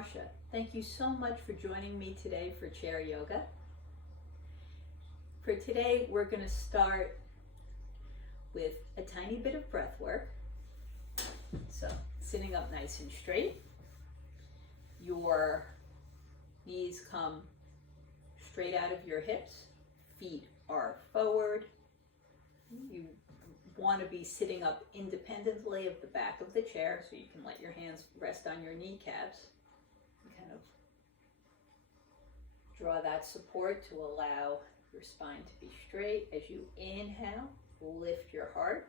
Marsha. Thank you so much for joining me today for chair yoga. For today, we're going to start with a tiny bit of breath work. So, sitting up nice and straight. Your knees come straight out of your hips. Feet are forward. You want to be sitting up independently of the back of the chair, so you can let your hands rest on your kneecaps. Kind of draw that support to allow your spine to be straight. As you inhale, lift your heart.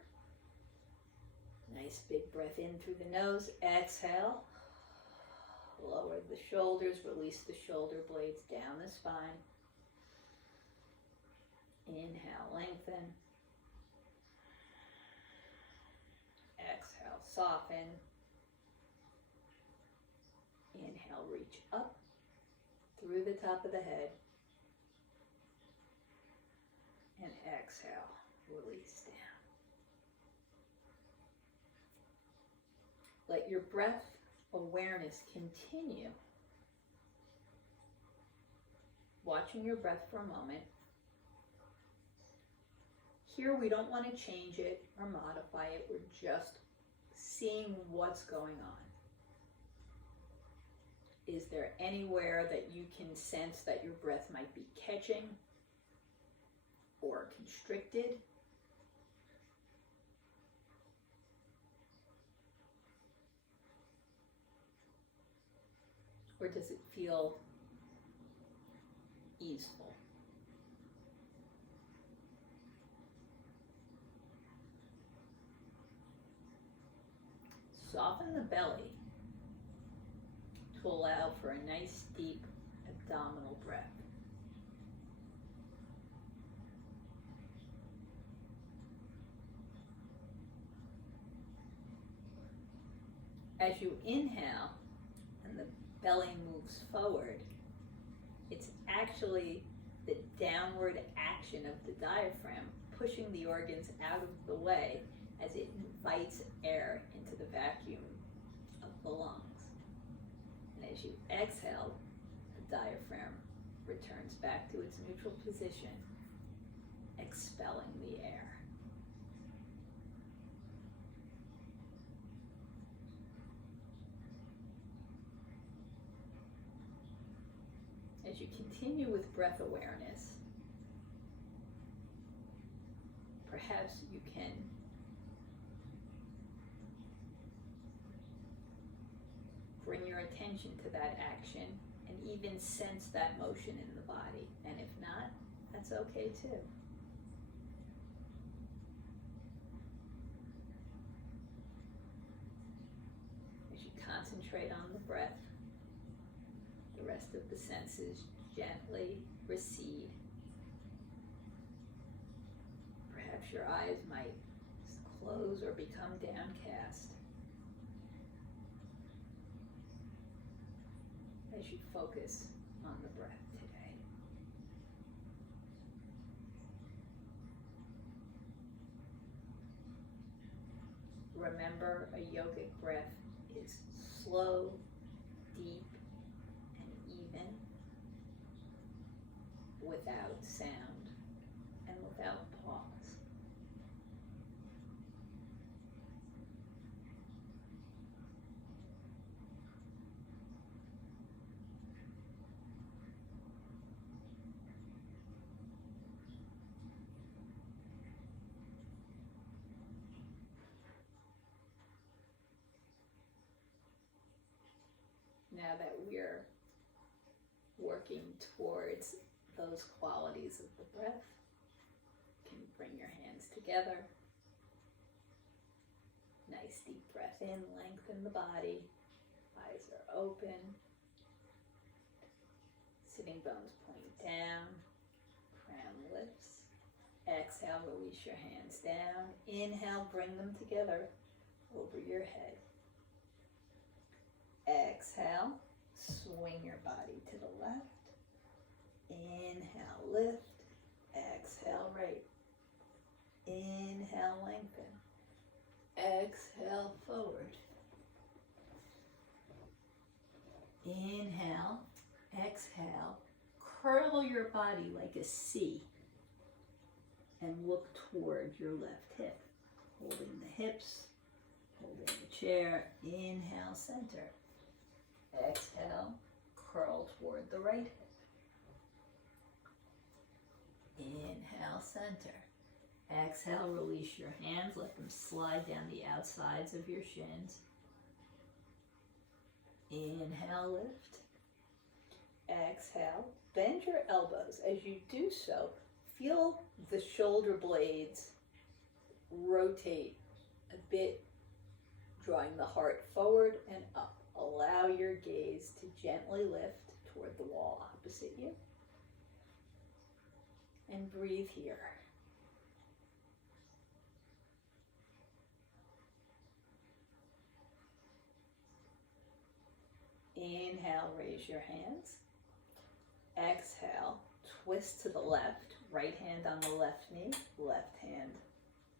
Nice big breath in through the nose. Exhale. Lower the shoulders, release the shoulder blades down the spine. Inhale, lengthen. Exhale, soften. Inhale, reach up through the top of the head. And exhale, release down. Let your breath awareness continue. Watching your breath for a moment. Here we don't want to change it or modify it. We're just seeing what's going on. Is there anywhere that you can sense that your breath might be catching or constricted? Or does it feel easeful? Soften the belly to allow for a nice deep abdominal breath. As you inhale and the belly moves forward, it's actually the downward action of the diaphragm pushing the organs out of the way as it invites air into the vacuum of the lungs. And as you exhale, the diaphragm returns back to its neutral position, expelling the air. As you continue with breath awareness, perhaps you can bring your attention to that action and even sense that motion in the body. And if not, that's okay too. As you concentrate on the breath, the rest of the senses gently recede. Perhaps your eyes might close or become downcast as you focus on the breath today. Remember, a yogic breath is slow, deep, without sound and without pause. Now that we're working towards those qualities of the breath, you can bring your hands together. Nice deep breath in, lengthen the body. Eyes are open. Sitting bones point down. Crown lifts. Exhale, release your hands down. Inhale, bring them together over your head. Exhale, swing your body to the left. Inhale, lift. Exhale, right. Inhale, lengthen. Exhale, forward. Inhale, exhale, curl your body like a C and look toward your left hip. Holding the hips, holding the chair. Inhale, center. Exhale, curl toward the right hip. Inhale, center. Exhale, release your hands, let them slide down the outsides of your shins. Inhale, lift. Exhale, bend your elbows. As you do so, feel the shoulder blades rotate a bit, drawing the heart forward and up. Allow your gaze to gently lift toward the wall opposite you. And breathe here. Inhale, raise your hands. Exhale, twist to the left. Right hand on the left knee, left hand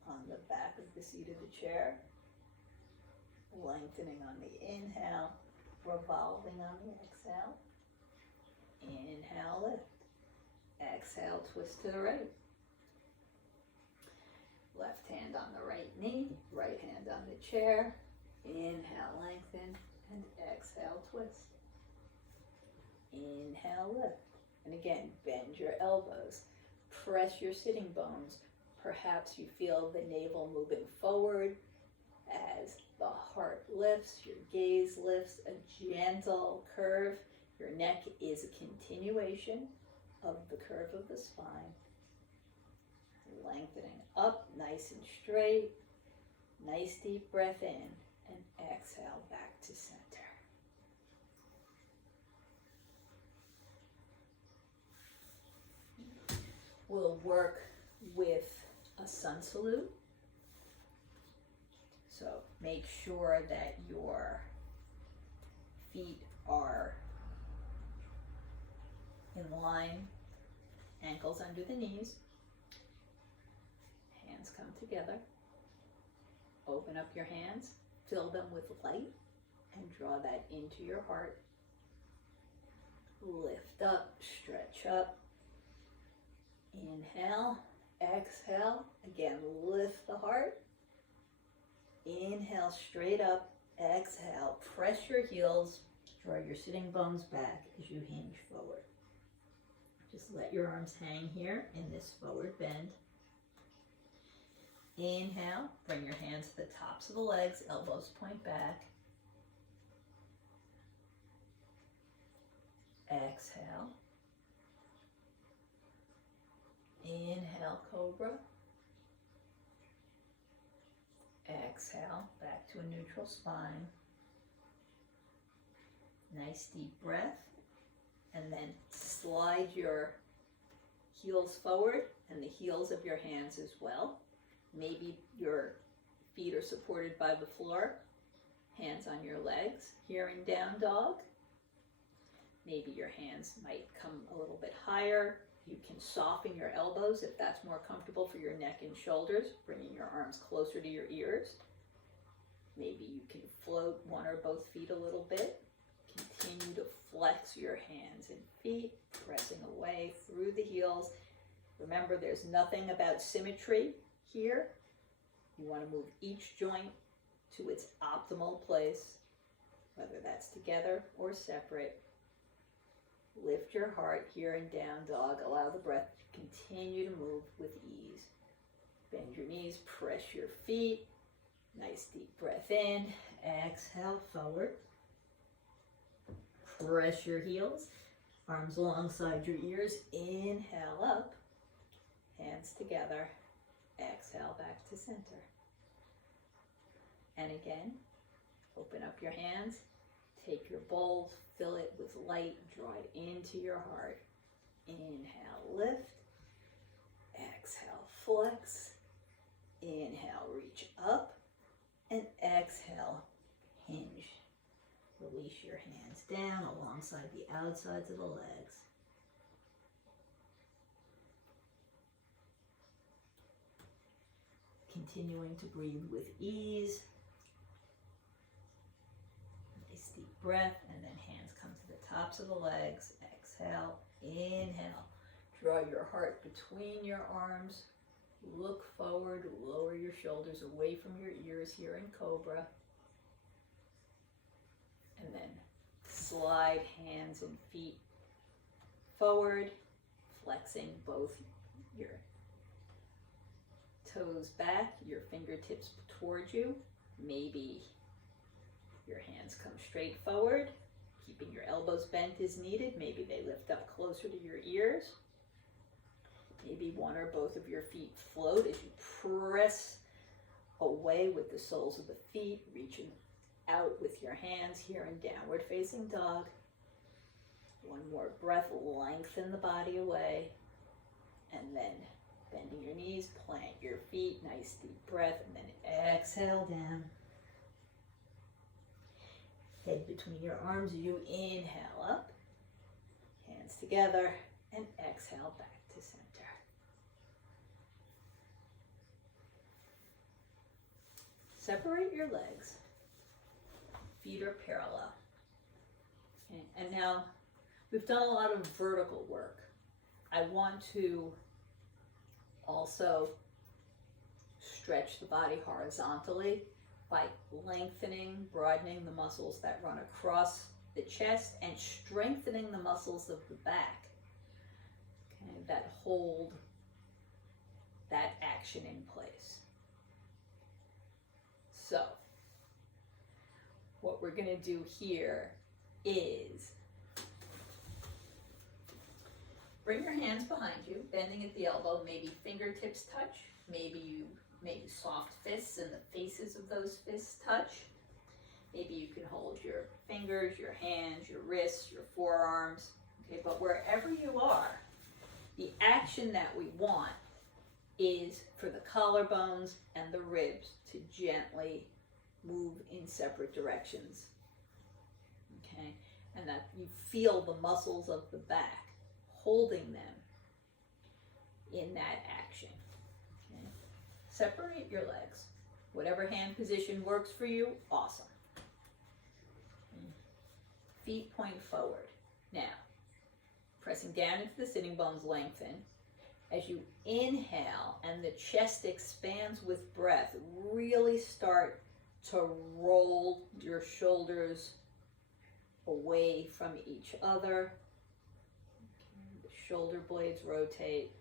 on the back of the seat of the chair. Lengthening on the inhale, revolving on the exhale. Inhale, lift. Exhale, twist to the right. Left hand on the right knee, right hand on the chair. Inhale, lengthen, and exhale, twist. Inhale, lift. And again, bend your elbows. Press your sitting bones. Perhaps you feel the navel moving forward as the heart lifts, your gaze lifts, a gentle curve. Your neck is a continuation of the curve of the spine. Lengthening up, nice and straight. Nice deep breath in and exhale back to center. We'll work with a sun salute. So make sure that your feet are in line, ankles under the knees, hands come together. Open up your hands, fill them with light, and draw that into your heart. Lift up, stretch up. Inhale, exhale. Again, lift the heart. Inhale, straight up. Exhale, press your heels. Draw your sitting bones back as you hinge forward. Just let your arms hang here in this forward bend. Inhale, bring your hands to the tops of the legs, elbows point back. Exhale. Inhale, cobra. Exhale, back to a neutral spine. Nice deep breath. And then slide your heels forward and the heels of your hands as well. Maybe your feet are supported by the floor, hands on your legs. Here in down dog. Maybe your hands might come a little bit higher. You can soften your elbows if that's more comfortable for your neck and shoulders, bringing your arms closer to your ears. Maybe you can float one or both feet a little bit. Continue to flex your hands and feet, pressing away through the heels. Remember, there's nothing about symmetry here. You want to move each joint to its optimal place, whether that's together or separate. Lift your heart here in down dog. Allow the breath to continue to move with ease. Bend your knees, press your feet. Nice deep breath in. Exhale, forward. Press your heels. Arms alongside your ears. Inhale up. Hands together. Exhale back to center. And again, open up your hands. Take your bowl, fill it with light, draw it into your heart. Inhale, lift. Exhale, flex. Inhale, reach up. And exhale, hinge. Release your hands down alongside the outsides of the legs. Continuing to breathe with ease. Nice deep breath, and then hands come to tops of the legs. Exhale, inhale. Draw your heart between your arms. Look forward, lower your shoulders away from your ears here in Cobra. And then slide hands and feet forward, flexing both your toes back, your fingertips towards you. Maybe your hands come straight forward, keeping your elbows bent as needed. Maybe they lift up closer to your ears. Maybe one or both of your feet float as you press away with the soles of the feet, reaching out with your hands here in downward facing dog. One more breath, lengthen the body away, and then bending your knees, plant your feet, nice deep breath, and then exhale down. Head between your arms, you inhale up, hands together, and exhale back to center. Separate your legs. Feet are parallel. Okay. And now we've done a lot of vertical work. I want to also stretch the body horizontally by lengthening, broadening the muscles that run across the chest and strengthening the muscles of the back, okay, that hold that action in place. So, what we're going to do here is bring your hands behind you, bending at the elbow, maybe fingertips touch, maybe soft fists and the faces of those fists touch. Maybe you can hold your fingers, your hands, your wrists, your forearms, okay, but wherever you are, the action that we want is for the collarbones and the ribs to gently move in separate directions, okay, and that you feel the muscles of the back holding them in that action. Okay. Separate your legs. Whatever hand position works for you, awesome. Feet point forward. Now, pressing down into the sitting bones, lengthen. As you inhale and the chest expands with breath, really start to roll your shoulders away from each other. The shoulder blades rotate.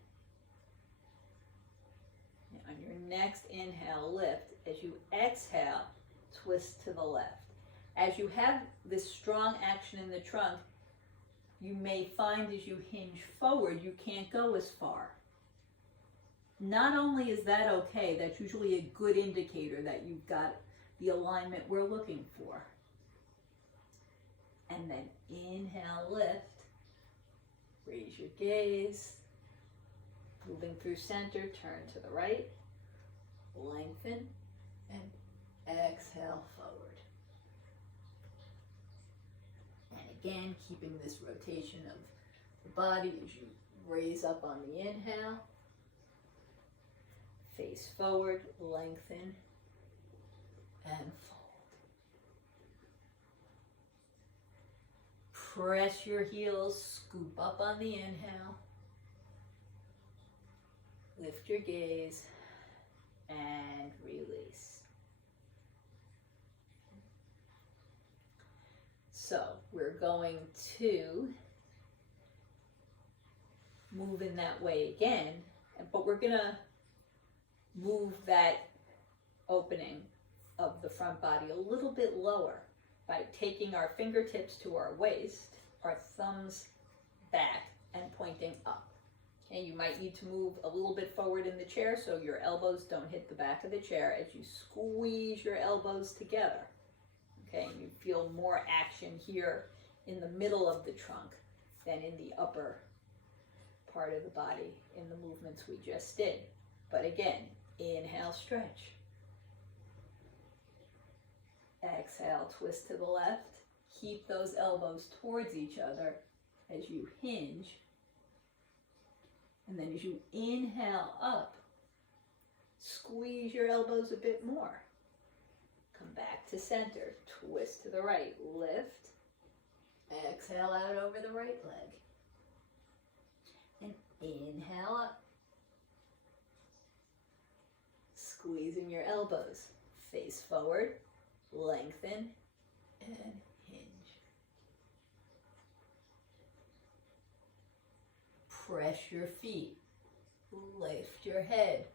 On your next inhale, lift. As you exhale, twist to the left. As you have this strong action in the trunk, you may find as you hinge forward, you can't go as far. Not only is that okay, that's usually a good indicator that you've got the alignment we're looking for. And then inhale, lift. Raise your gaze. Moving through center, turn to the right. Lengthen and exhale forward. And again, keeping this rotation of the body as you raise up on the inhale. Face forward, lengthen, and fold. Press your heels, scoop up on the inhale. Lift your gaze and release. So we're going to move in that way again, but we're going to move that opening of the front body a little bit lower by taking our fingertips to our waist, our thumbs back, and pointing up. Okay, you might need to move a little bit forward in the chair so your elbows don't hit the back of the chair as you squeeze your elbows together. Okay, and you feel more action here in the middle of the trunk than in the upper part of the body in the movements we just did. But again, inhale, stretch. Exhale, twist to the left. Keep those elbows towards each other as you hinge. And then as you inhale up, squeeze your elbows a bit more. Come back to center, twist to the right, lift, Exhale out over the right leg. And inhale up. Squeezing your elbows. Face forward, lengthen, and hinge. Press your feet. Lift your head.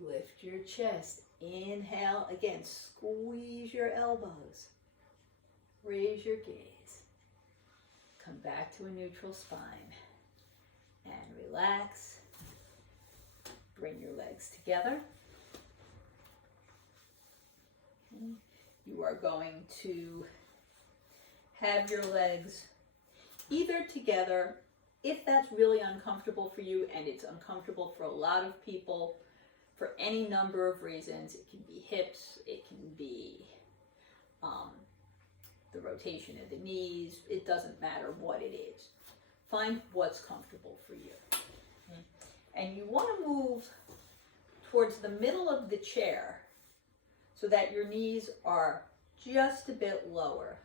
Lift your chest. Inhale. Again, squeeze your elbows. Raise your gaze. Come back to a neutral spine. And relax. Bring your legs together. Okay. You are going to have your legs either together, if that's really uncomfortable for you, and it's uncomfortable for a lot of people for any number of reasons. It can be hips, it can be the rotation of the knees. It doesn't matter what it is. Find what's comfortable for you. Okay. And you want to move towards the middle of the chair so that your knees are just a bit lower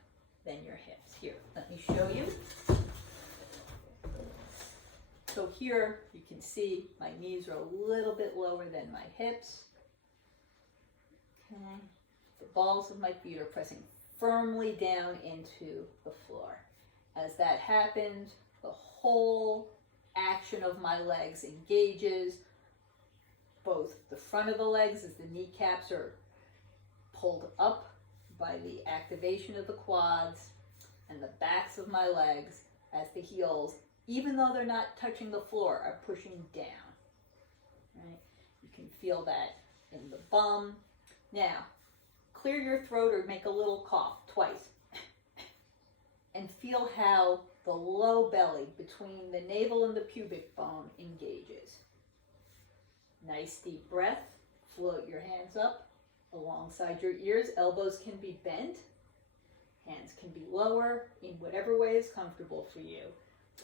than your hips. Here, let me show you. So here you can see my knees are a little bit lower than my hips. Okay. The balls of my feet are pressing firmly down into the floor. As that happens, the whole action of my legs engages. Both the front of the legs as the kneecaps are pulled up by the activation of the quads, and the backs of my legs as the heels, even though they're not touching the floor, are pushing down. Right? You can feel that in the bum. Now, clear your throat or make a little cough twice. And feel how the low belly between the navel and the pubic bone engages. Nice deep breath. Float your hands up alongside your ears. Elbows can be bent. Hands can be lower in whatever way is comfortable for you.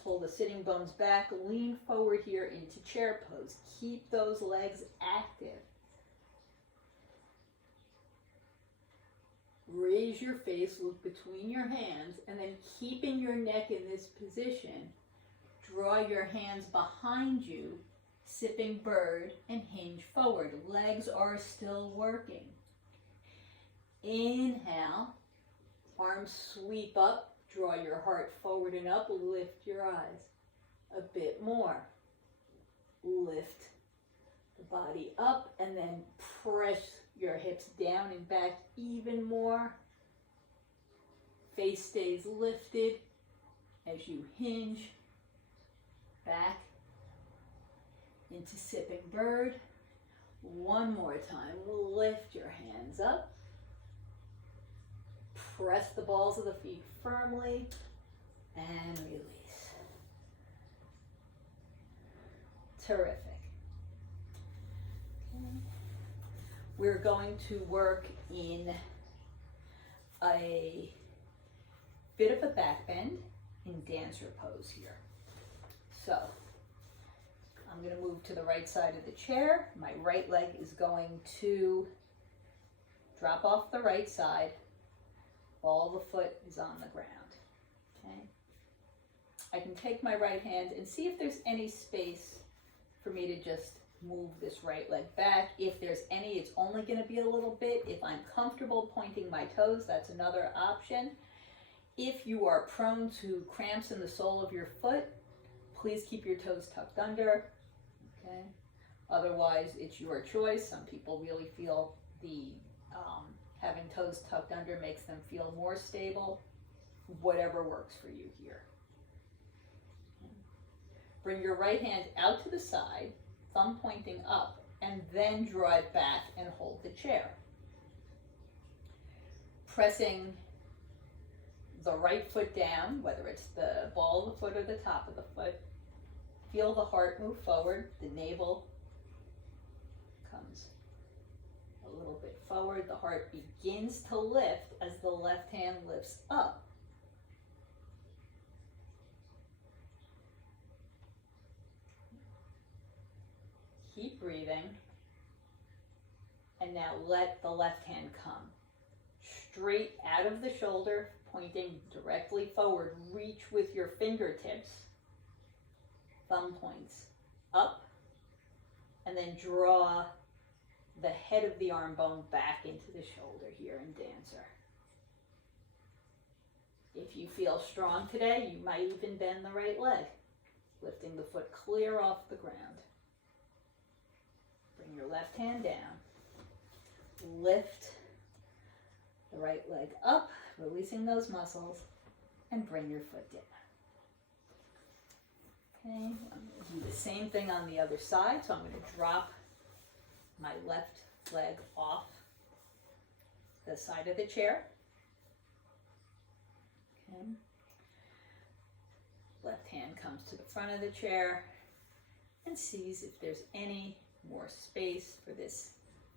Pull the sitting bones back. Lean forward here into chair pose. Keep those legs active. Raise your face, look between your hands, and then keeping your neck in this position, draw your hands behind you, sipping bird, and hinge forward. Legs are still working. Inhale, arms sweep up, draw your heart forward and up, lift your eyes. A bit more. Lift the body up, and then press your hips down and back even more. Face stays lifted as you hinge back into sipping bird. One more time. Lift your hands up. Press the balls of the feet firmly and release. Terrific. Okay. We're going to work in a bit of a back bend in dancer pose here. So I'm going to move to the right side of the chair. My right leg is going to drop off the right side. Ball of the foot is on the ground. Okay. I can take my right hand and see if there's any space for me to just move this right leg back. If there's any, it's only going to be a little bit. If I'm comfortable pointing my toes, that's another option. If you are prone to cramps in the sole of your foot, please keep your toes tucked under. Okay. Otherwise, it's your choice. Some people really feel the having toes tucked under makes them feel more stable. Whatever works for you here. Bring your right hand out to the side, thumb pointing up, and then draw it back and hold the chair. Pressing the right foot down, whether it's the ball of the foot or the top of the foot. Feel the heart move forward. The navel comes a little bit forward. The heart begins to lift as the left hand lifts up. Keep breathing. And now let the left hand come straight out of the shoulder, pointing directly forward. Reach with your fingertips. Thumb points up. And then draw the head of the arm bone back into the shoulder here in dancer. If you feel strong today, you might even bend the right leg, lifting the foot clear off the ground. Bring your left hand down. Lift the right leg up, releasing those muscles, and bring your foot down. Okay, I'm going to do the same thing on the other side. So I'm going to drop my left leg off the side of the chair. Okay. Left hand comes to the front of the chair and sees if there's any more space for this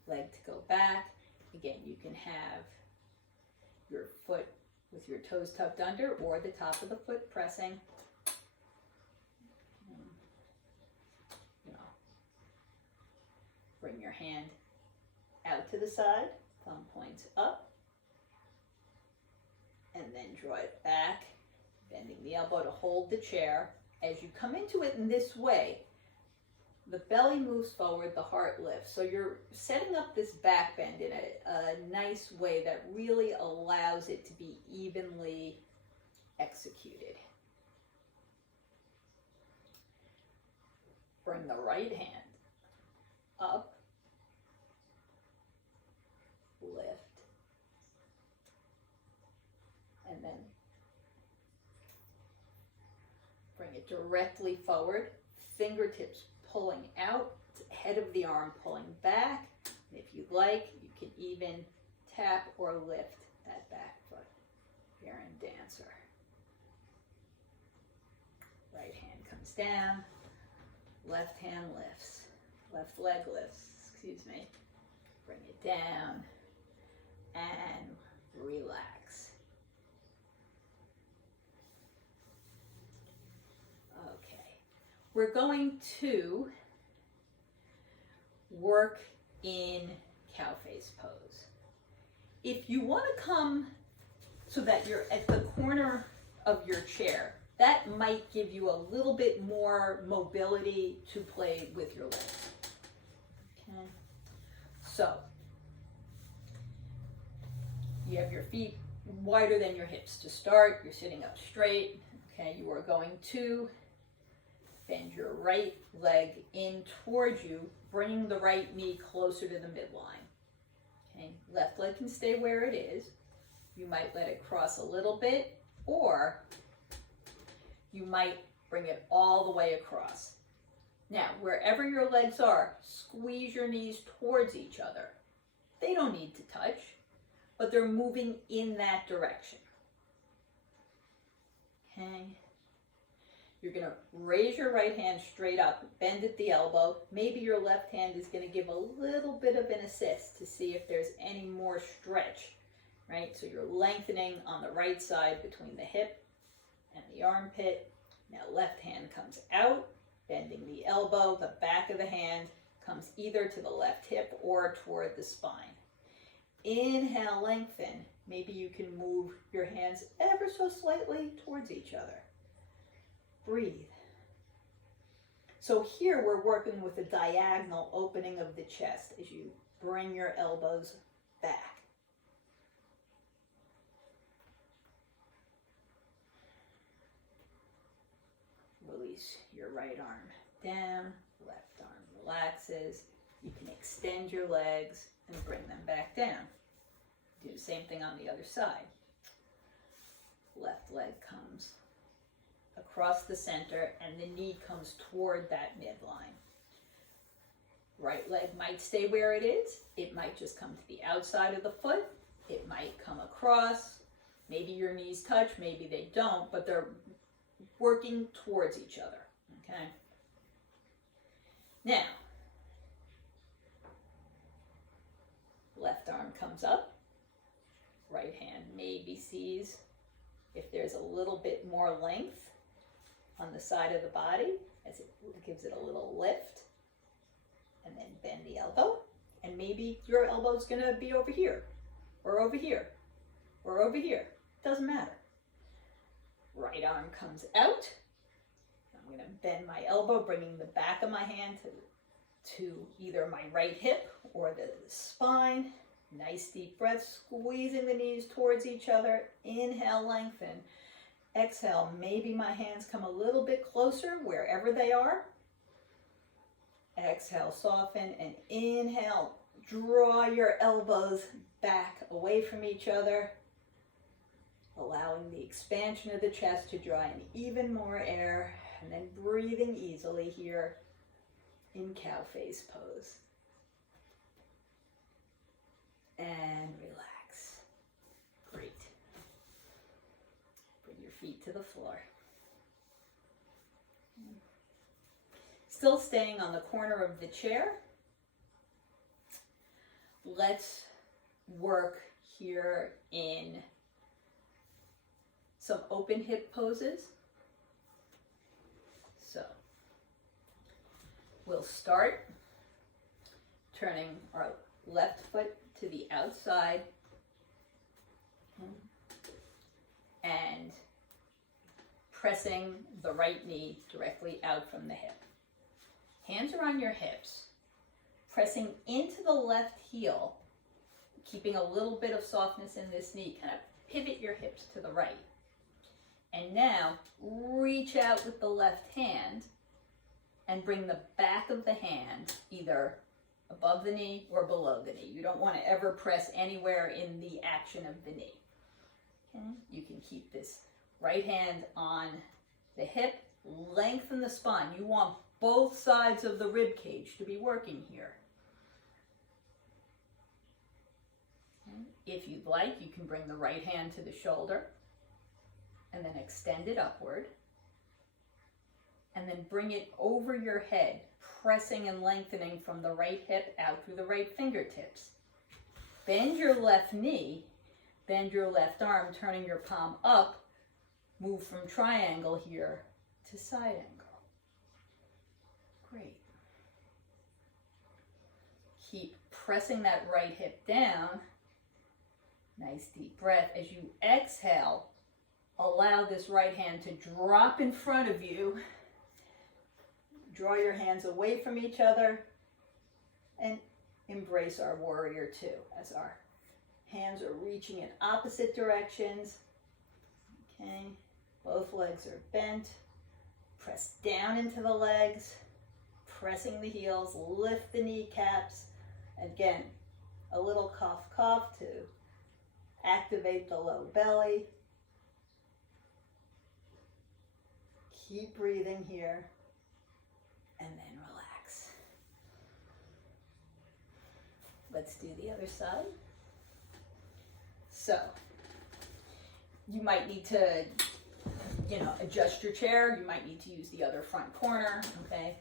leg to go back. Again, you can have your foot with your toes tucked under or the top of the foot pressing. Bring your hand out to the side, thumb points up, and then draw it back, bending the elbow to hold the chair. As you come into it in this way, the belly moves forward, the heart lifts. So you're setting up this back bend in a nice way that really allows it to be evenly executed. Bring the right hand up, lift, and then bring it directly forward, fingertips pulling out, head of the arm pulling back. And if you'd like, you can even tap or lift that back foot here in dancer. Right hand comes down, left hand lifts. Left leg lifts, excuse me. Bring it down and relax. Okay. We're going to work in cow face pose. If you want to come so that you're at the corner of your chair, that might give you a little bit more mobility to play with your legs. Okay. So, you have your feet wider than your hips to start. You're sitting up straight. Okay, you are going to bend your right leg in towards you, bringing the right knee closer to the midline. Okay, left leg can stay where it is. You might let it cross a little bit, or you might bring it all the way across. Now, wherever your legs are, squeeze your knees towards each other. They don't need to touch, but they're moving in that direction. Okay. You're going to raise your right hand straight up, bend at the elbow. Maybe your left hand is going to give a little bit of an assist to see if there's any more stretch, right? So you're lengthening on the right side between the hip and the armpit. Now left hand comes out, bending the elbow. The back of the hand comes either to the left hip or toward the spine. Inhale, lengthen. Maybe you can move your hands ever so slightly towards each other. Breathe. So here we're working with a diagonal opening of the chest as you bring your elbows back. Release your right arm down, left arm relaxes. You can extend your legs and bring them back down. Do the same thing on the other side. Left leg comes across the center and the knee comes toward that midline. Right leg might stay where it is. It might just come to the outside of the foot. It might come across. Maybe your knees touch, maybe they don't, but they're working towards each other, okay? Now, left arm comes up. Right hand maybe sees if there's a little bit more length on the side of the body as it gives it a little lift, and then bend the elbow, and maybe your elbow's gonna be over here or over here or over here. doesn't matter. Right arm comes out. I'm going to bend my elbow, bringing the back of my hand to either my right hip or the spine. Nice deep breath, squeezing the knees towards each other. Inhale, lengthen. Exhale, maybe my hands come a little bit closer wherever they are. Exhale, soften, and inhale, draw your elbows back away from each other, allowing the expansion of the chest to draw in even more air, and then breathing easily here in cow face pose. And relax. Great. Bring your feet to the floor. Still staying on the corner of the chair. Let's work here in some open hip poses. So we'll start turning our left foot to the outside and pressing the right knee directly out from the hip. Hands are on your hips, pressing into the left heel, keeping a little bit of softness in this knee. Kind of pivot your hips to the right. And now reach out with the left hand and bring the back of the hand either above the knee or below the knee. You don't want to ever press anywhere in the action of the knee. Okay? You can keep this right hand on the hip, lengthen the spine. You want both sides of the rib cage to be working here. Okay? If you'd like, you can bring the right hand to the shoulder and then extend it upward. And then bring it over your head, pressing and lengthening from the right hip out through the right fingertips. Bend your left knee, bend your left arm, turning your palm up. Move from triangle here to side angle. Great. Keep pressing that right hip down. Nice deep breath. As you exhale, allow this right hand to drop in front of you. Draw your hands away from each other and embrace our warrior two as our hands are reaching in opposite directions. Okay, both legs are bent. Press down into the legs, pressing the heels, lift the kneecaps. Again, a little cough, cough to activate the low belly. Keep breathing here. And then relax. Let's do the other side. So, you might need to, adjust your chair. You might need to use the other front corner, okay?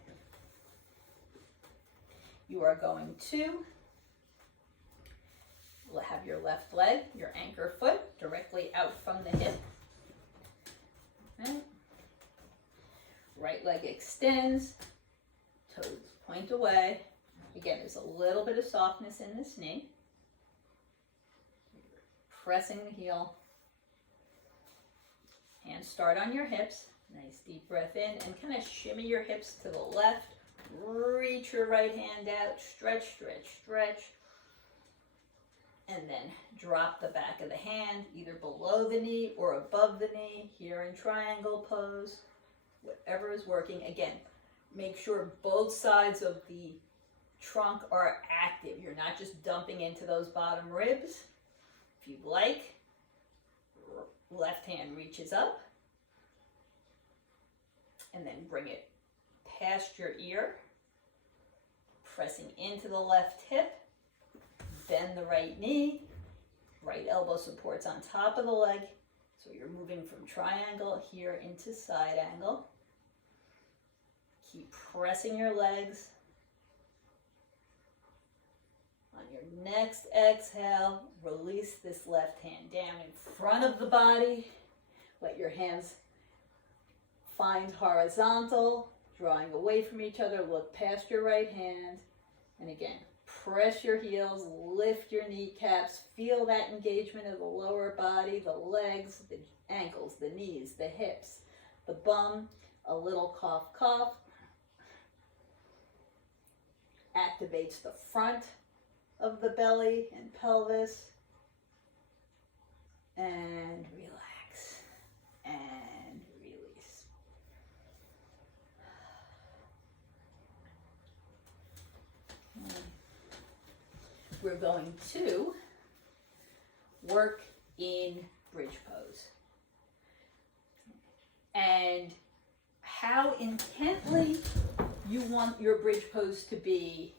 You are going to have your left leg, your anchor foot, directly out from the hip. Okay. Right leg extends. Toes point away. Again, there's a little bit of softness in this knee. Pressing the heel. Hands start on your hips. Nice deep breath in and kind of shimmy your hips to the left. Reach your right hand out. Stretch, stretch, stretch. And then drop the back of the hand either below the knee or above the knee. Here in triangle pose. Whatever is working. Again, make sure both sides of the trunk are active. You're not just dumping into those bottom ribs. If you'd like, left hand reaches up. And then bring it past your ear. Pressing into the left hip. Bend the right knee. Right elbow supports on top of the leg. So you're moving from triangle here into side angle. Keep pressing your legs. On your next exhale, release this left hand down in front of the body. Let your hands find horizontal, drawing away from each other. Look past your right hand. And again, press your heels, lift your kneecaps, feel that engagement of the lower body, the legs, the ankles, the knees, the hips, the bum, a little cough, cough. Activates the front of the belly and pelvis. And relax and release. Okay. We're going to work in bridge pose. And how intently you want your bridge pose to be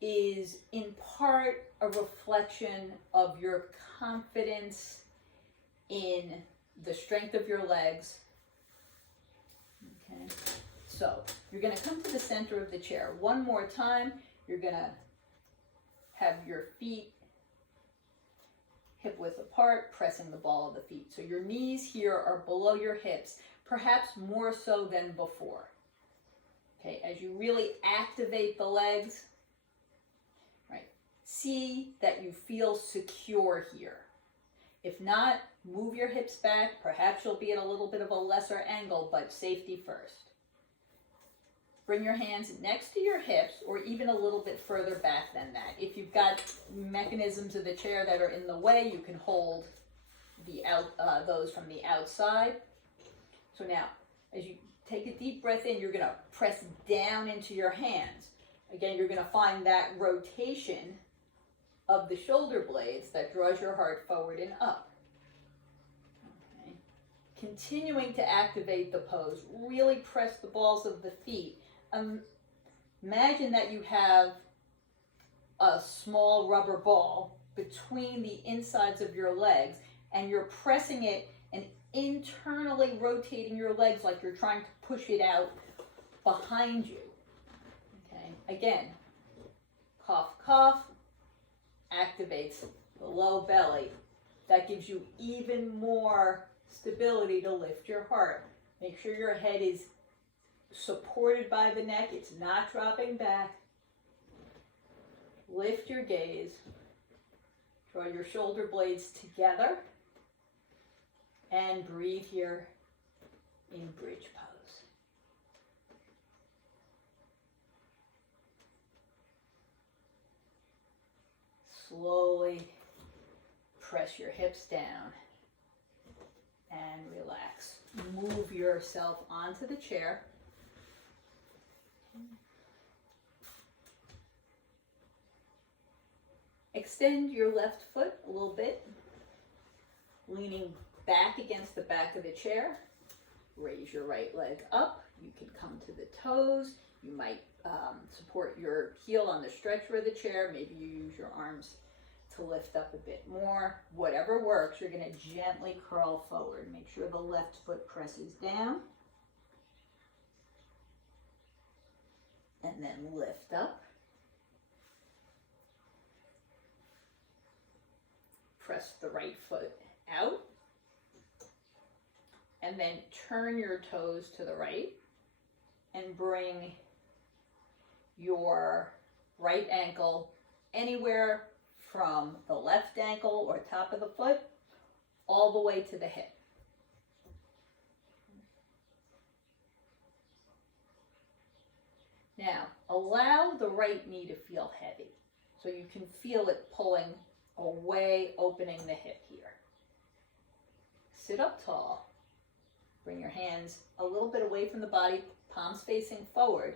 is in part a reflection of your confidence in the strength of your legs. Okay, so you're going to come to the center of the chair. One more time, you're going to have your feet hip width apart, pressing the ball of the feet. So your knees here are below your hips, perhaps more so than before. Okay, as you really activate the legs, right, see that you feel secure here. If not, move your hips back. Perhaps you'll be at a little bit of a lesser angle, but safety first. Bring your hands next to your hips or even a little bit further back than that. If you've got mechanisms of the chair that are in the way, you can hold those from the outside. So now, as you take a deep breath in, you're going to press down into your hands. Again, you're going to find that rotation of the shoulder blades that draws your heart forward and up. Okay. Continuing to activate the pose, really press the balls of the feet. Imagine that you have a small rubber ball between the insides of your legs and you're pressing it and internally rotating your legs like you're trying to push it out behind you. Okay, again, cough, cough, activates the low belly. That gives you even more stability to lift your heart. Make sure your head is supported by the neck, it's not dropping back. Lift your gaze, draw your shoulder blades together, and breathe here in bridge pose. Slowly press your hips down and relax. Move yourself onto the chair. Extend your left foot a little bit, leaning back against the back of the chair. Raise your right leg up. You can come to the toes. You might support your heel on the stretcher of the chair. Maybe you use your arms to lift up a bit more. Whatever works, you're going to gently curl forward. Make sure the left foot presses down. And then lift up. Press the right foot out. And then turn your toes to the right and bring your right ankle anywhere from the left ankle or top of the foot all the way to the hip. Now, allow the right knee to feel heavy so you can feel it pulling away, opening the hip here. Sit up tall. Bring your hands a little bit away from the body, palms facing forward.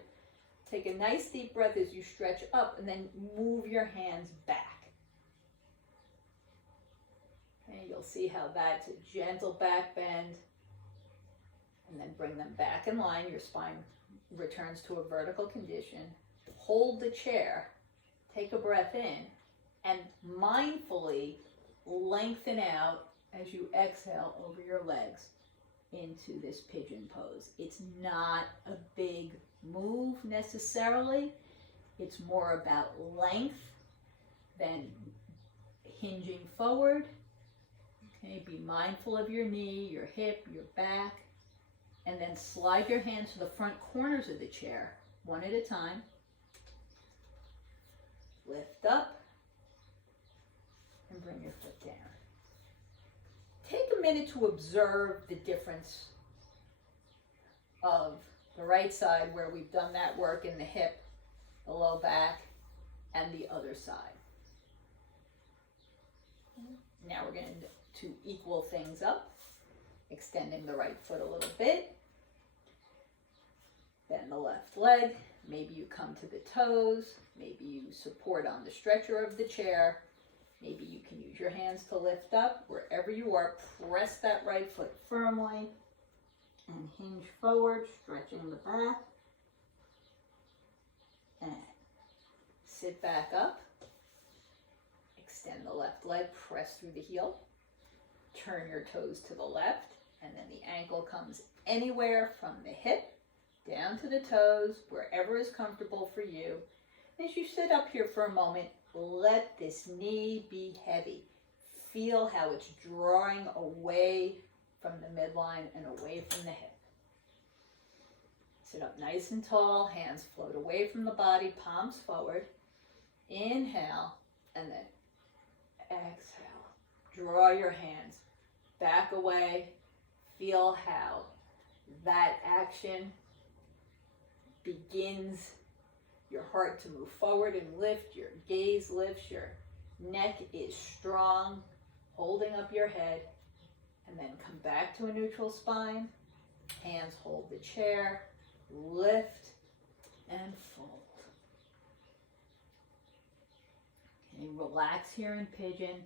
Take a nice deep breath as you stretch up and then move your hands back. Okay, you'll see how that's a gentle back bend. And then bring them back in line. Your spine returns to a vertical condition. Hold the chair. Take a breath in. And mindfully lengthen out as you exhale over your legs into this pigeon pose. It's not a big move necessarily. It's more about length than hinging forward. Okay, be mindful of your knee, your hip, your back, and then slide your hands to the front corners of the chair, one at a time. Lift up and bring your foot down. Take a minute to observe the difference of the right side where we've done that work in the hip, the low back, and the other side. Now we're going to equal things up, extending the right foot a little bit. Then the left leg. Maybe you come to the toes. Maybe you support on the stretcher of the chair. Maybe you can use your hands to lift up. Wherever you are, press that right foot firmly and hinge forward, stretching the back. And sit back up. Extend the left leg, press through the heel. Turn your toes to the left, and then the ankle comes anywhere from the hip down to the toes, wherever is comfortable for you. As you sit up here for a moment, let this knee be heavy. Feel how it's drawing away from the midline and away from the hip. Sit up nice and tall, hands float away from the body, palms forward. Inhale, and then exhale. Draw your hands back away. Feel how that action begins your heart to move forward and lift, your gaze lifts, your neck is strong, holding up your head, and then come back to a neutral spine. Hands hold the chair, lift and fold. Okay, relax here in pigeon.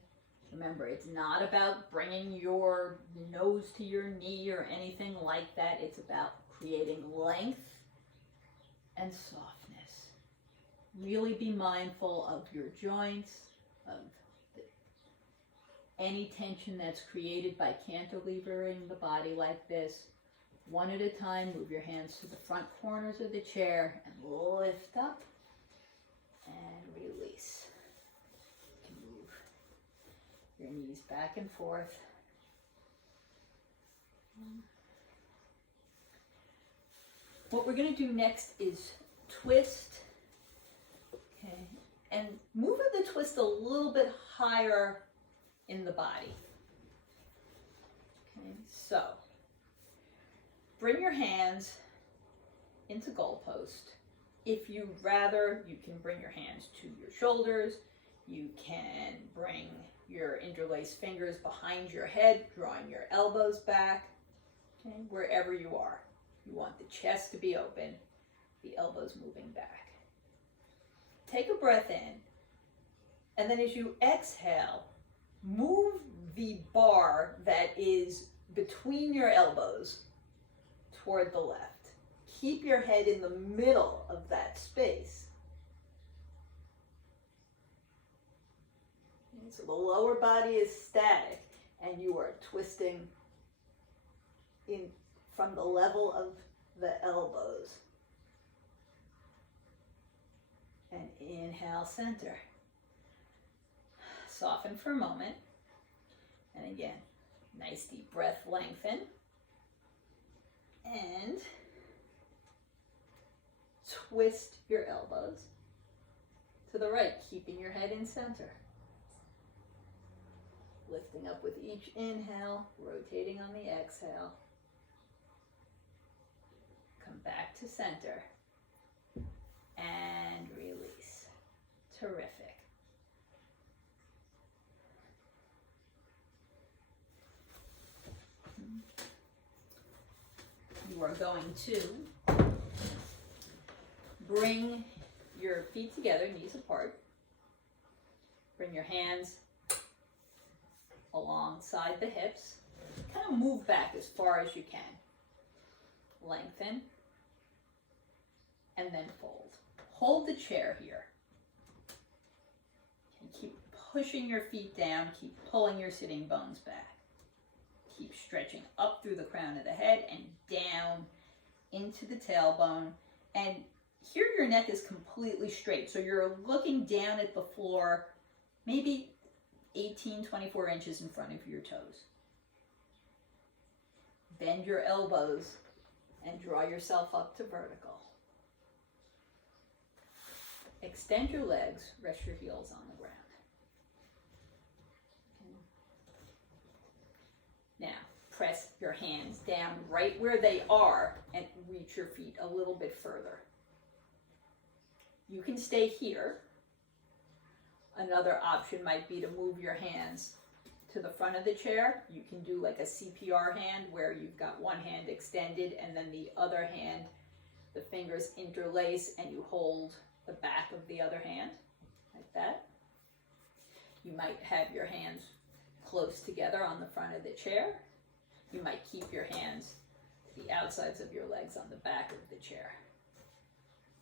Remember, it's not about bringing your nose to your knee or anything like that. It's about creating length and softness. Really be mindful of your joints, of any tension that's created by cantilevering the body like this. One at a time, move your hands to the front corners of the chair and lift up and release. You can move your knees back and forth. What we're going to do next is twist. Okay, and move the twist a little bit higher in the body. Okay, so bring your hands into goalpost. If you'd rather, you can bring your hands to your shoulders. You can bring your interlaced fingers behind your head, drawing your elbows back, okay, wherever you are. You want the chest to be open, the elbows moving back. Take a breath in, and then as you exhale, move the bar that is between your elbows toward the left. Keep your head in the middle of that space. And so the lower body is static, and you are twisting in from the level of the elbows. And inhale, center. Soften for a moment. And again, nice deep breath, lengthen. And twist your elbows to the right, keeping your head in center. Lifting up with each inhale, rotating on the exhale. Come back to center. And release. Terrific. You are going to bring your feet together, knees apart. Bring your hands alongside the hips. Kind of move back as far as you can. Lengthen. And then fold. Hold the chair here. And keep pushing your feet down. Keep pulling your sitting bones back. Keep stretching up through the crown of the head and down into the tailbone. And here your neck is completely straight. So you're looking down at the floor, maybe 18, 24 inches in front of your toes. Bend your elbows and draw yourself up to vertical. extend your legs, rest your heels on the ground. Okay. Now, press your hands down right where they are and reach your feet a little bit further. You can stay here. Another option might be to move your hands to the front of the chair. You can do like a CPR hand where you've got one hand extended and then the other hand, the fingers interlace and you hold the back of the other hand like that. You might have your hands close together on the front of the chair. You might keep your hands to the outsides of your legs on the back of the chair.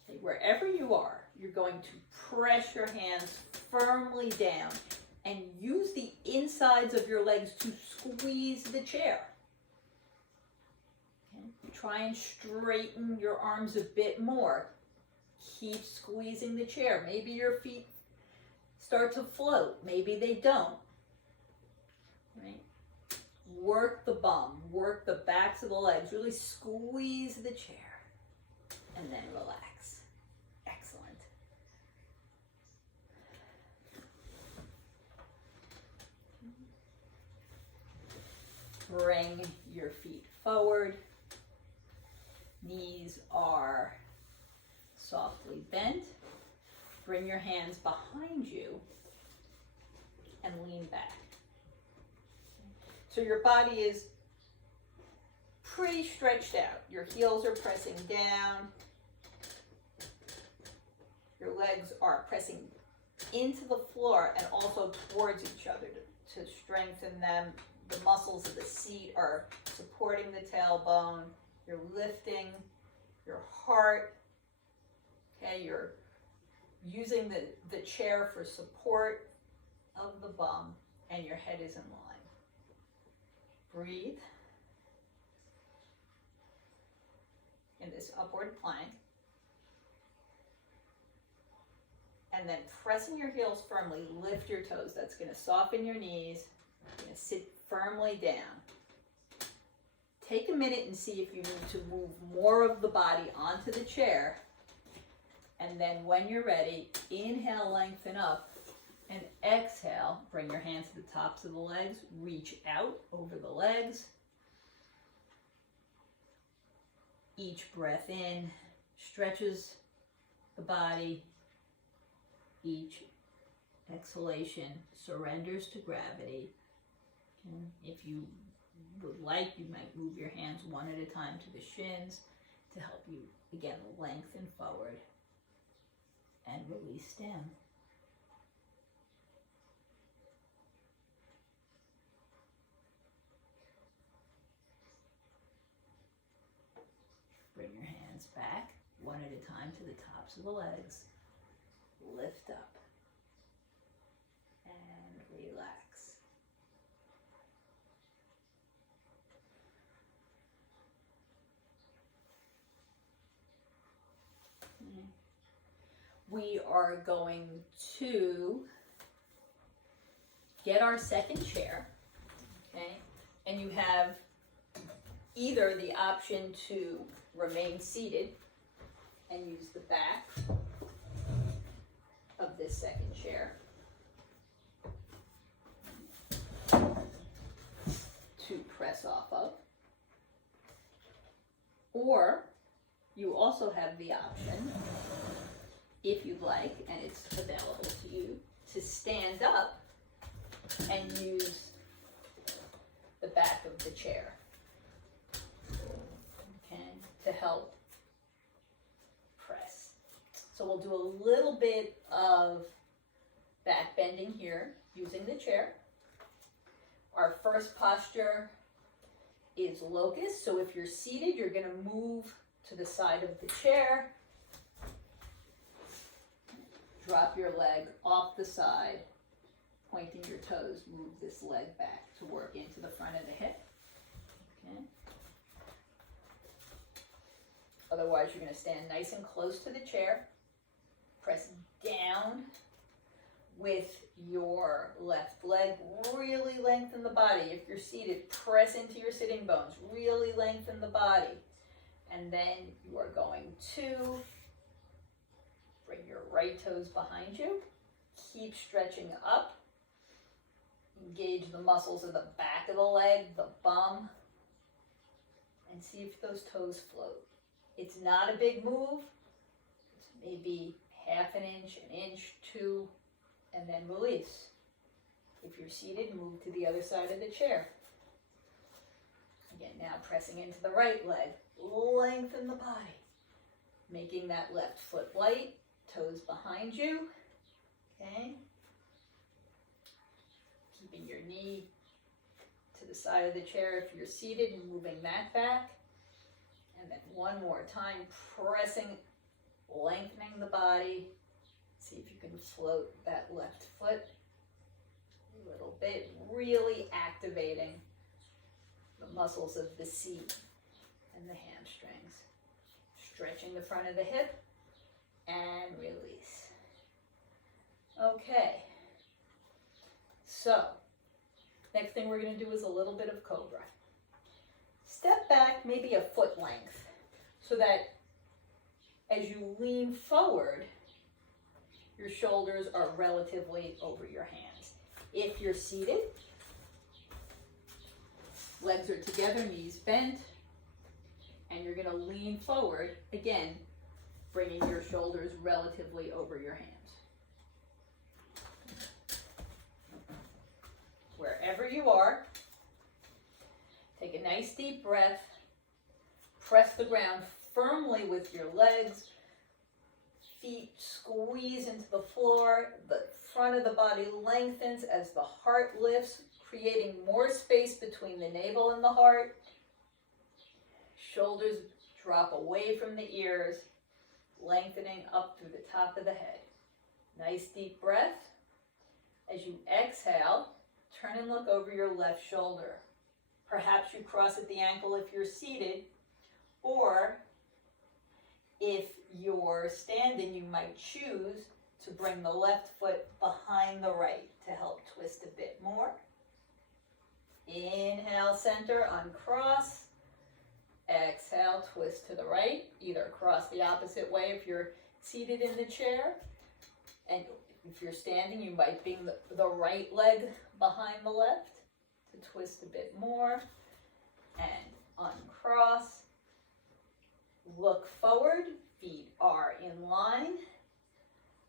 Okay, wherever you are, you're going to press your hands firmly down and use the insides of your legs to squeeze the chair. Okay. Try and straighten your arms a bit more. Keep squeezing the chair. Maybe your feet start to float. Maybe they don't. Right? Work the bum. Work the backs of the legs. Really squeeze the chair. And then relax. Excellent. Bring your feet forward. Knees are softly bent. Bring your hands behind you and lean back. So your body is pretty stretched out. Your heels are pressing down. Your legs are pressing into the floor and also towards each other to strengthen them. The muscles of the seat are supporting the tailbone. You're lifting your heart. Okay, you're using the chair for support of the bum, and your head is in line. Breathe in this upward plank. And then pressing your heels firmly, lift your toes. That's going to soften your knees. You're going to sit firmly down. Take a minute and see if you need to move more of the body onto the chair. And then when you're ready, inhale, lengthen up, and exhale, bring your hands to the tops of the legs, reach out over the legs. Each breath in stretches the body. Each exhalation surrenders to gravity. And if you would like, you might move your hands one at a time to the shins to help you, again, lengthen forward and release down. Bring your hands back one at a time to the tops of the legs. Lift up and relax. We are going to get our second chair, okay? And you have either the option to remain seated and use the back of this second chair to press off of, or you also have the option, if you'd like, and it's available to you, to stand up and use the back of the chair, okay, to help press. So we'll do a little bit of back bending here using the chair. Our first posture is locust. So if you're seated, you're going to move to the side of the chair. Drop your leg off the side, pointing your toes. Move this leg back to work into the front of the hip. Okay. Otherwise, you're going to stand nice and close to the chair. Press down with your left leg. Really lengthen the body. If you're seated, press into your sitting bones. Really lengthen the body. And then you are going to Bring your right toes behind you. Keep stretching up. Engage the muscles of the back of the leg, the bum, and see if those toes float. It's not a big move. It's maybe half an inch, two, and then release. If you're seated, move to the other side of the chair. Again, now pressing into the right leg. Lengthen the body. Making that left foot light, toes behind you. Okay. Keeping your knee to the side of the chair if you're seated and moving that back. And then one more time, pressing, lengthening the body. See if you can float that left foot a little bit, really activating the muscles of the seat and the hamstrings. Stretching the front of the hip and release. Okay. So, next thing we're going to do is a little bit of cobra. Step back maybe a foot length so that as you lean forward, your shoulders are relatively over your hands. If you're seated, legs are together, knees bent, and you're going to lean forward, again, bringing your shoulders relatively over your hands. Wherever you are, take a nice deep breath, press the ground firmly with your legs, feet squeeze into the floor, the front of the body lengthens as the heart lifts, creating more space between the navel and the heart. Shoulders drop away from the ears, lengthening up through the top of the head. Nice deep breath. As you exhale, turn and look over your left shoulder. Perhaps you cross at the ankle if you're seated, or if you're standing, you might choose to bring the left foot behind the right to help twist a bit more. Inhale, center, uncross. Exhale, twist to the right. Either cross the opposite way if you're seated in the chair. And if you're standing, you might bring the right leg behind the left to twist a bit more. And uncross. Look forward. Feet are in line.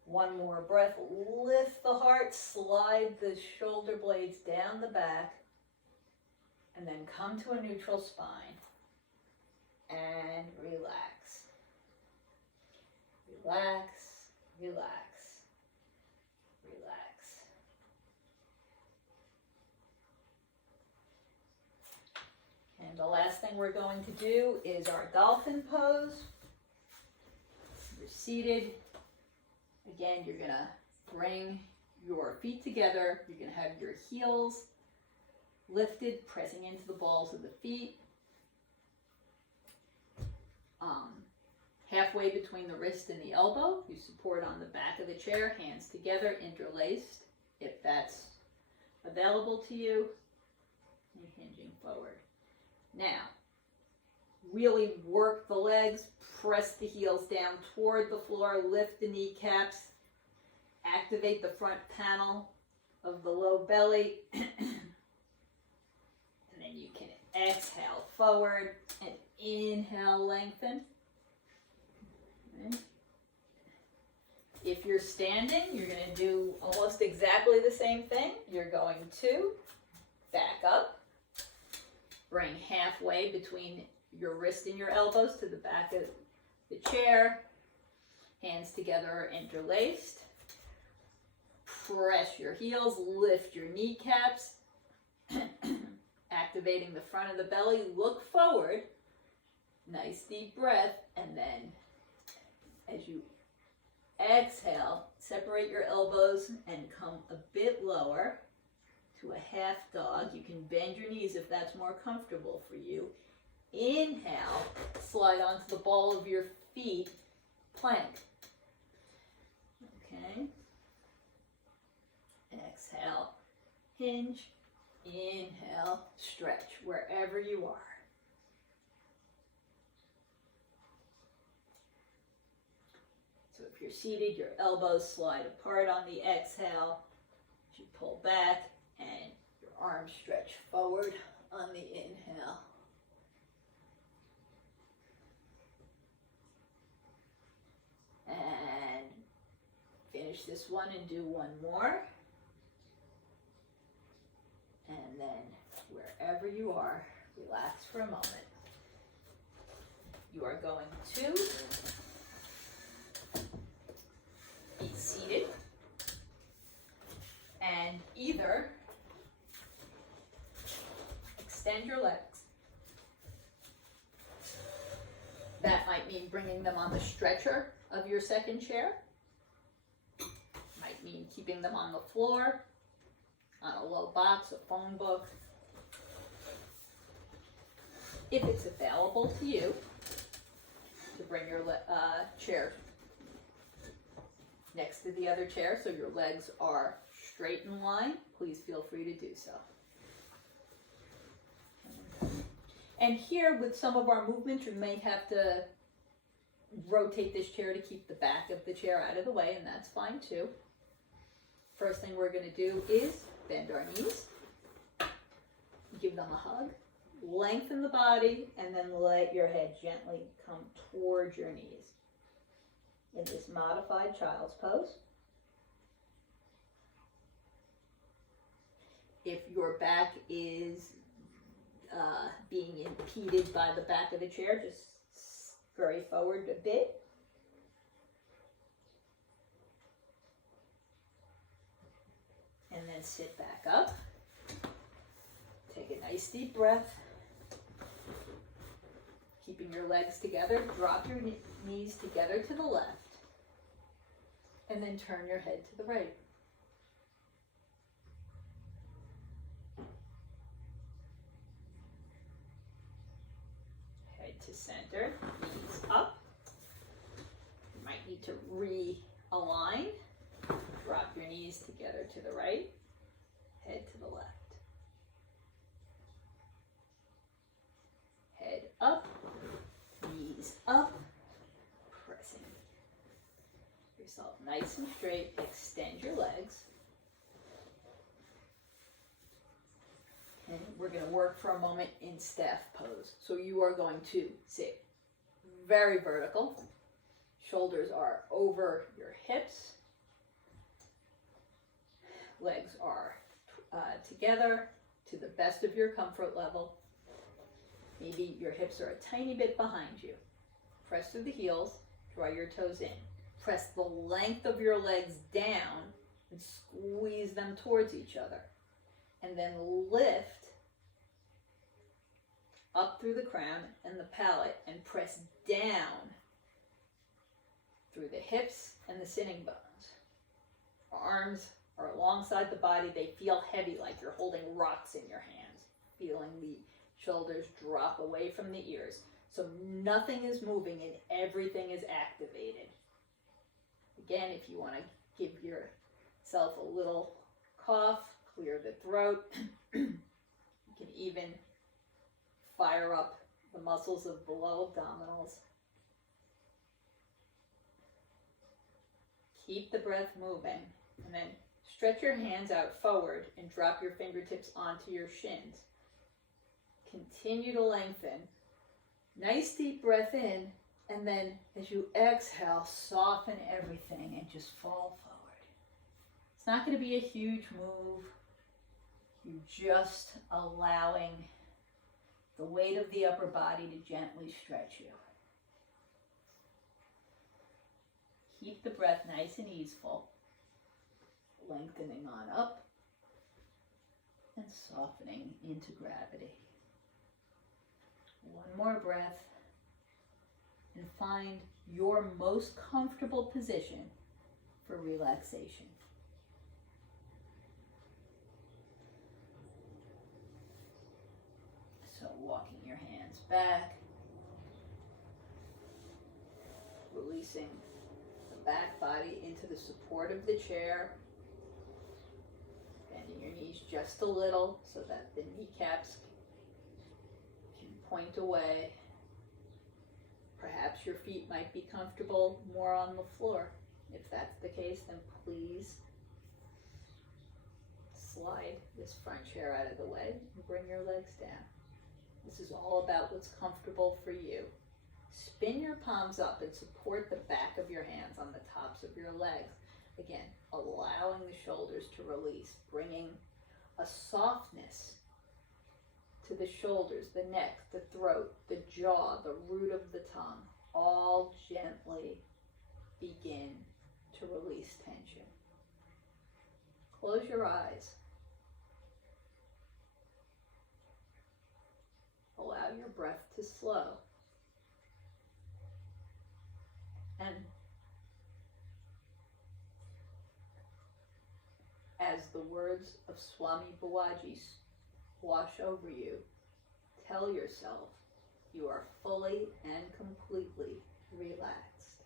One more breath. Lift the heart. Slide the shoulder blades down the back. And then come to a neutral spine. And relax. Relax, relax, relax. And the last thing we're going to do is our dolphin pose. You're seated. Again, you're going to bring your feet together. You're going to have your heels lifted, pressing into the balls of the feet. Halfway between the wrist and the elbow. You support on the back of the chair, hands together, interlaced, if that's available to you. And hinging forward. Now, really work the legs, press the heels down toward the floor, lift the kneecaps, activate the front panel of the low belly, and then you can exhale forward and inhale, lengthen. Okay. If you're standing, you're going to do almost exactly the same thing. You're going to back up, bring halfway between your wrist and your elbows to the back of the chair, hands together interlaced. Press your heels, lift your kneecaps, activating the front of the belly, look forward, nice deep breath, and then as you exhale, separate your elbows and come a bit lower to a half dog. You can bend your knees if that's more comfortable for you. Inhale, slide onto the ball of your feet, plank. Okay. Exhale, hinge, inhale, stretch wherever you are. So if you're seated, your elbows slide apart on the exhale. As you pull back and your arms stretch forward on the inhale. And finish this one and do one more. And then wherever you are, relax for a moment. You are going to be seated and either extend your legs. That might mean bringing them on the stretcher of your second chair. Might mean keeping them on the floor, on a low box, a phone book. If it's available to you, to bring your chair next to the other chair so your legs are straight in line, please feel free to do so. And here, with some of our movements, you may have to rotate this chair to keep the back of the chair out of the way, and that's fine too. First thing we're going to do is bend our knees, give them a hug, lengthen the body, and then let your head gently come towards your knees in this modified child's pose. If your back is being impeded by the back of the chair, just scurry forward a bit. And then sit back up. Take a nice deep breath. Keeping your legs together, drop your knees together to the left. And then turn your head to the right. Head to center, knees up. You might need to realign. Drop your knees together to the right, head to the left. Head up, knees up, pressing yourself nice and straight. Extend your legs. And we're going to work for a moment in staff pose. So you are going to sit very vertical. Shoulders are over your hips. Legs are together to the best of your comfort level. Maybe your hips are a tiny bit behind you. Press through the heels, draw your toes in. Press the length of your legs down and squeeze them towards each other. And then lift up through the crown and the palate and press down through the hips and the sitting bones. Arms are alongside the body. They feel heavy, like you're holding rocks in your hands. Feeling the shoulders drop away from the ears. So nothing is moving and everything is activated. Again, if you want to give yourself a little cough, clear the throat, you can even fire up the muscles of below abdominals. Keep the breath moving, and then stretch your hands out forward and drop your fingertips onto your shins. Continue to lengthen. Nice deep breath in, and then as you exhale, soften everything and just fall forward. It's not going to be a huge move. You're just allowing the weight of the upper body to gently stretch you. Keep the breath nice and easeful, lengthening on up and softening into gravity. One more breath, and find your most comfortable position for relaxation. So walking your hands back, releasing the back body into the support of the chair, bending your knees just a little so that the kneecaps can point away. Perhaps your feet might be comfortable more on the floor. If that's the case, then please slide this front chair out of the way and bring your legs down. This is all about what's comfortable for you. Spin your palms up and support the back of your hands on the tops of your legs. Again, allowing the shoulders to release, bringing a softness to the shoulders, the neck, the throat, the jaw, the root of the tongue. All gently begin to release tension. Close your eyes. Allow your breath to slow. And as the words of Swami Babaji wash over you, tell yourself you are fully and completely relaxed.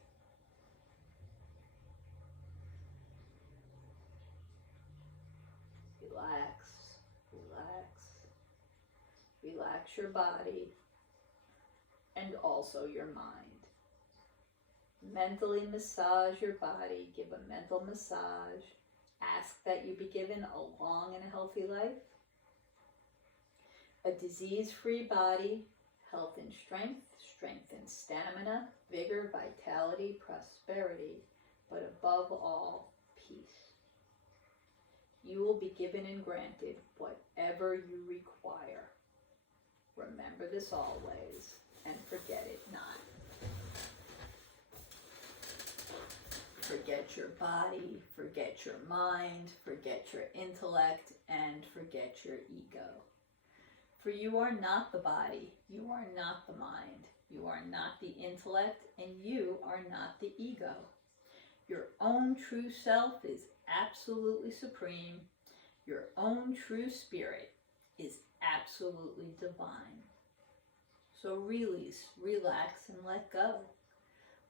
Relax, relax, relax your body and also your mind. Mentally massage your body, give a mental massage. Ask that you be given a long and healthy life, a disease-free body, health and strength, strength and stamina, vigor, vitality, prosperity, but above all, peace. You will be given and granted whatever you require. Remember this always, and forget it not. Forget your body, forget your mind, forget your intellect, and forget your ego. For you are not the body, you are not the mind, you are not the intellect, and you are not the ego. Your own true self is absolutely supreme. Your own true spirit is absolutely divine. So release, relax, and let go.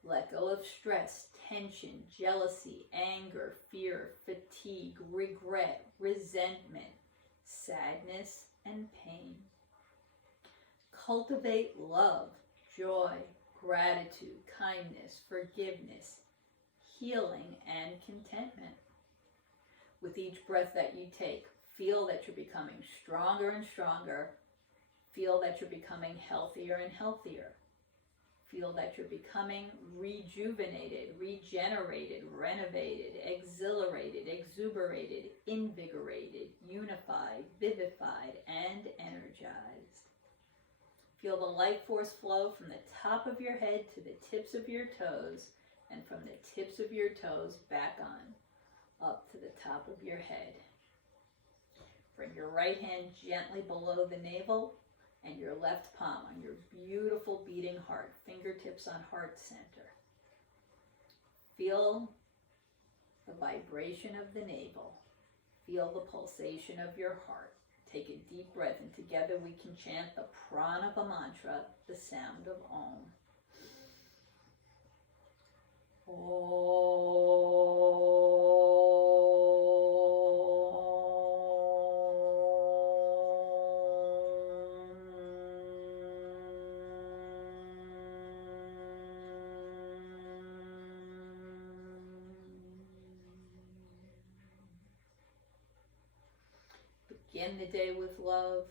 Let go of stress, tension, jealousy, anger, fear, fatigue, regret, resentment, sadness, and pain. Cultivate love, joy, gratitude, kindness, forgiveness, healing, and contentment. With each breath that you take, feel that you're becoming stronger and stronger. Feel that you're becoming healthier and healthier. Feel that you're becoming rejuvenated, regenerated, renovated, exhilarated, exuberated, invigorated, unified, vivified, and energized. Feel the life force flow from the top of your head to the tips of your toes, and from the tips of your toes back on, up to the top of your head. Bring your right hand gently below the navel, and your left palm on your beautiful beating heart, fingertips on heart center. Feel the vibration of the navel. Feel the pulsation of your heart. Take a deep breath, and together we can chant the Pranava mantra, the sound of Om. Begin the day with love,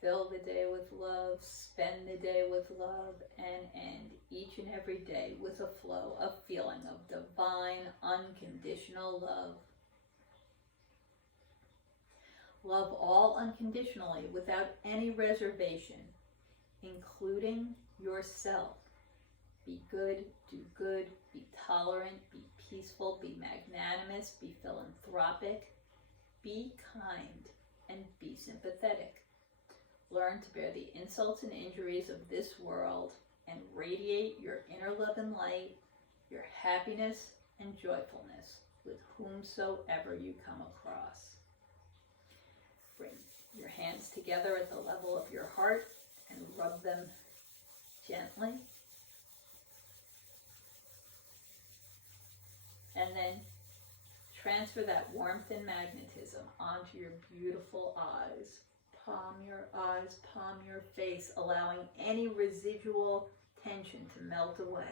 fill the day with love, spend the day with love, and end each and every day with a flow, a feeling of divine, unconditional love. Love all unconditionally, without any reservation, including yourself. Be good, do good, be tolerant, be peaceful, be magnanimous, be philanthropic, be kind, and be sympathetic. Learn to bear the insults and injuries of this world and radiate your inner love and light, your happiness and joyfulness with whomsoever you come across. Bring your hands together at the level of your heart and rub them gently. And then transfer that warmth and magnetism onto your beautiful eyes. Palm your eyes, palm your face, allowing any residual tension to melt away.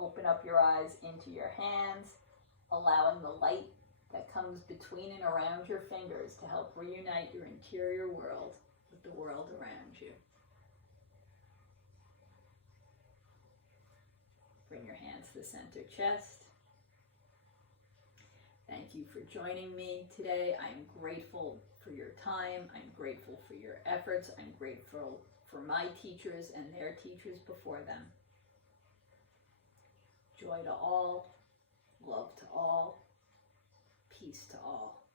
open up your eyes into your hands, allowing the light that comes between and around your fingers to help reunite your interior world with the world around you. Bring your hands to the center chest. Thank you for joining me today. I am grateful for your time. I'm grateful for your efforts. I'm grateful for my teachers and their teachers before them. Joy to all, love to all, peace to all.